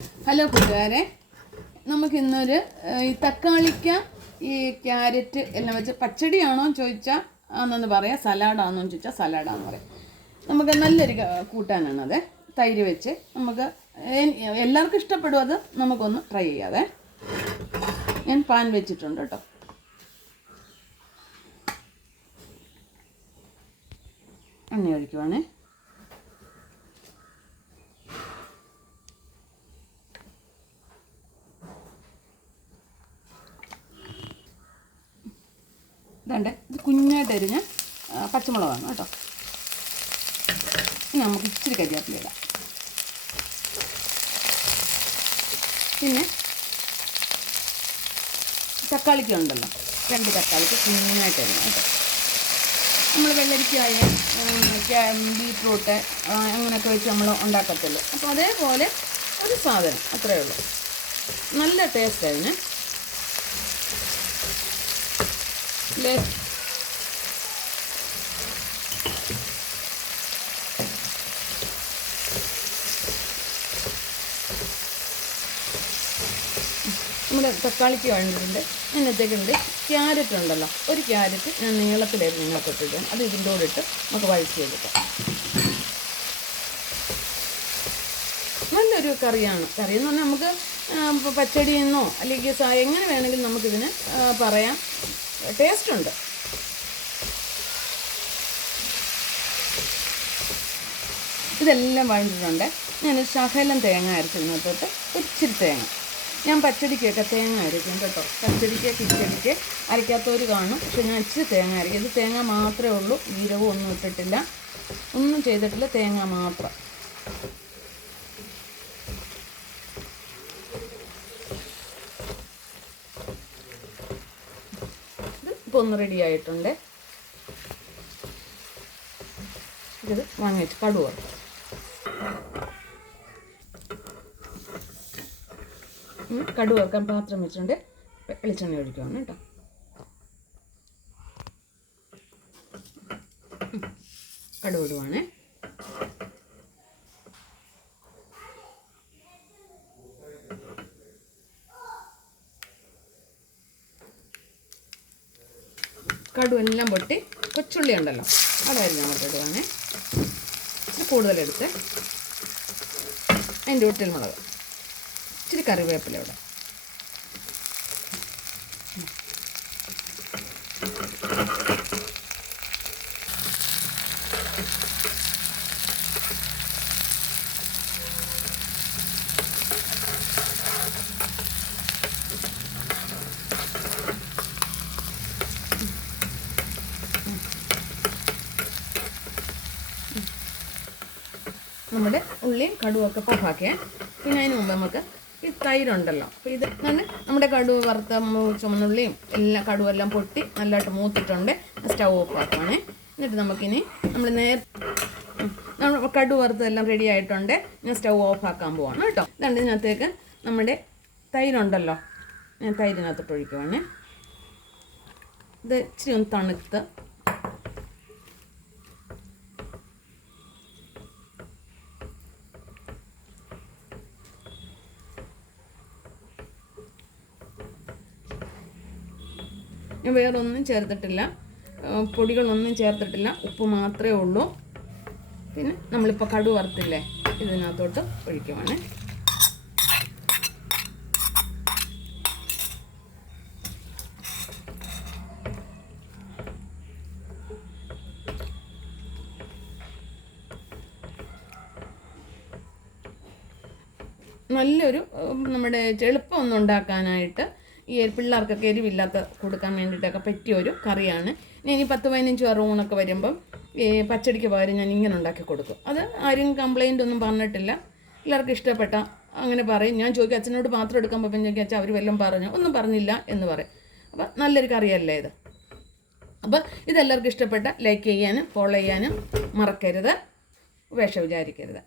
Hello കൂട്ടുകാരെ, നമുക്കിന്നൊരു ഈ തക്കാളിക്ക ഈ ക്യാരറ്റ് എല്ലാം വെച്ച് പച്ചടിയാണോ ചോദിച്ചാൽ ആണെന്ന് പറയാം, സലാഡാണോ ചോദിച്ചാൽ സലാഡാന്ന് പറയാം. നമുക്ക് നല്ലൊരു കൂട്ടാനാണത്. തൈര് വെച്ച് നമുക്ക് എല്ലാവർക്കും ഇഷ്ടപ്പെടും. അത് നമുക്കൊന്ന് ട്രൈ ചെയ്യാതെ. ഞാൻ പാൻ വെച്ചിട്ടുണ്ട് കേട്ടോ. എണ്ണ ഒഴിക്കുവാണേ. ഇതണ്ട്, ഇത് കുഞ്ഞായിട്ട് അരിഞ്ഞ പച്ചമുളകാണ് കേട്ടോ. ഇനി നമുക്ക് ഇച്ചിരി കരിയാപ്പില ഇടാം. പിന്നെ തക്കാളിക്ക് ഉണ്ടല്ലോ, 2 തക്കാളിക്ക് കുഞ്ഞായിട്ട് അരിഞ്ഞ കേട്ടോ. നമ്മൾ വെള്ളരിക്കായ ബീറ്റ്റൂട്ട് അങ്ങനെയൊക്കെ വെച്ച് നമ്മൾ ഉണ്ടാക്കത്തുള്ളൂ. അപ്പോൾ അതേപോലെ ഒരു സാധനം, അത്രയേ ഉള്ളൂ. നല്ല ടേസ്റ്റ് അതിന്. നമ്മുടെ തക്കാളിക്ക് വേണ്ടിയിട്ടുണ്ട്. അതിനകത്തേക്കുണ്ട് ക്യാരറ്റ് ഉണ്ടല്ലോ, ഒരു ക്യാരറ്റ് ഞാൻ നീളത്തിലായിരുന്നു ഇതിനകത്തിട്ട്, അത് ഇതിൻ്റെ കൂടെ ഇട്ട് നമുക്ക് വഴറ്റിയെടുക്കാം. നല്ലൊരു കറിയാണ്. കറി എന്ന് പറഞ്ഞാൽ നമുക്ക് പച്ചടിയെന്നോ അല്ലെങ്കിൽ എങ്ങനെ വേണമെങ്കിലും നമുക്കിതിന് പറയാം. ടേസ്റ്റുണ്ട്. ഇതെല്ലാം വഴണ്ടിട്ടുണ്ട്. ഞാനൊരു ശകലം തേങ്ങ അരച്ചിരുന്നിട്ട് ഇച്ചിരി തേങ്ങ. ഞാൻ പച്ചടിക്കൊക്കെ തേങ്ങ അരയ്ക്കും കേട്ടോ. പച്ചടിക്ക് കിച്ചടിക്ക് അരയ്ക്കാത്തവർ കാണും, പക്ഷെ ഞാൻ ഇച്ചിരി തേങ്ങ അരയ്ക്കും. ഇത് തേങ്ങ മാത്രമേ ഉള്ളൂ, ജീരകവും ഒന്നും ഇട്ടിട്ടില്ല, ഒന്നും ചെയ്തിട്ടില്ല, തേങ്ങ മാത്രം. ഇപ്പോൾ ഒന്ന് റെഡി ആയിട്ടുണ്ട്. ഇത് വാങ്ങി വെച്ച് കടുവ വറുക്കാൻ പാത്രം വെച്ചിട്ടുണ്ട്. വെളിച്ചെണ്ണ ഒഴിക്കുവാണ് കേട്ടോ. കടുവ ഇടുവാണേ. കടുവെല്ലാം പൊട്ടി കൊച്ചുള്ളി ഉണ്ടല്ലോ, അതായിരുന്നു അങ്ങോട്ട് ഇടുവാണേ. ഇച്ചിരി കൂടുതലെടുത്ത് അതിൻ്റെ ഒട്ടിൽ മുളക്, ഇച്ചിരി കറിവേപ്പില ഇവിടെ. നമ്മുടെ ഉള്ളിയും കടുവൊക്കെ പോഹാക്കിയാൽ പിന്നെ അതിന് മുമ്പ് നമുക്ക് ഈ തൈരുണ്ടല്ലോ. അപ്പോൾ ഇത് നമ്മുടെ കടുവ വറുത്ത ചുമന്നുള്ളിയും എല്ലാം കടുവെല്ലാം പൊട്ടി നല്ലതായിട്ട് മൂത്തിട്ടുണ്ട്. Stove off ആക്കുവാണേ. എന്നിട്ട് നമുക്കിനി നമ്മൾ കടുവ വറുത്തതെല്ലാം റെഡി ആയിട്ടുണ്ട്. ഞാൻ സ്റ്റൗ ഓഫ് ആക്കാൻ പോവാണ് കേട്ടോ. ഇതുണ്ട്, ഇതിനകത്തേക്ക് നമ്മുടെ തൈരുണ്ടല്ലോ, ഞാൻ തൈരിനകത്തോട്ട് ഒഴിക്കുവാണേ. ഇത് ഇച്ചിരി ഒന്ന് തണുത്ത് ഞാൻ വേറൊന്നും ചേർത്തിട്ടില്ല, പൊടികളൊന്നും ചേർത്തിട്ടില്ല, ഉപ്പ് മാത്രമേ ഉള്ളൂ. പിന്നെ നമ്മളിപ്പോൾ കടുവ വറുത്തില്ലേ, ഇതിനകത്തോട്ട് ഒഴിക്കുവാണ്. നല്ലൊരു നമ്മുടെ എളുപ്പമൊന്നും ഉണ്ടാക്കാനായിട്ട് ഈ പിള്ളേർക്കൊക്കെ എരിവില്ലാത്ത കൊടുക്കാൻ വേണ്ടിയിട്ടൊക്കെ പറ്റിയൊരു കറിയാണ്. ഇനി 10-15 പേർ ഊണൊക്കെ വരുമ്പം ഈ പച്ചടിക്ക് പകരം ഞാൻ ഇങ്ങനെ ഉണ്ടാക്കി കൊടുക്കും. അത് ആരും കംപ്ലൈൻ്റ് ഒന്നും പറഞ്ഞിട്ടില്ല, എല്ലാവർക്കും ഇഷ്ടപ്പെട്ട അങ്ങനെ പറയും. ഞാൻ ചോദിക്കും, അച്ഛനോട് പാത്രം എടുക്കാൻ പോയപ്പോൾ ചോദിക്കും, അച്ഛൻ അവർ വല്ലതും പറഞ്ഞു? ഒന്നും പറഞ്ഞില്ല എന്ന് പറയും. അപ്പം നല്ലൊരു കറിയല്ലേ ഇത്. അപ്പം ഇതെല്ലാവർക്കും ഇഷ്ടപ്പെട്ട ലൈക്ക് ചെയ്യാനും ഫോളോ ചെയ്യാനും മറക്കരുത്, വിചാരിക്കരുത്.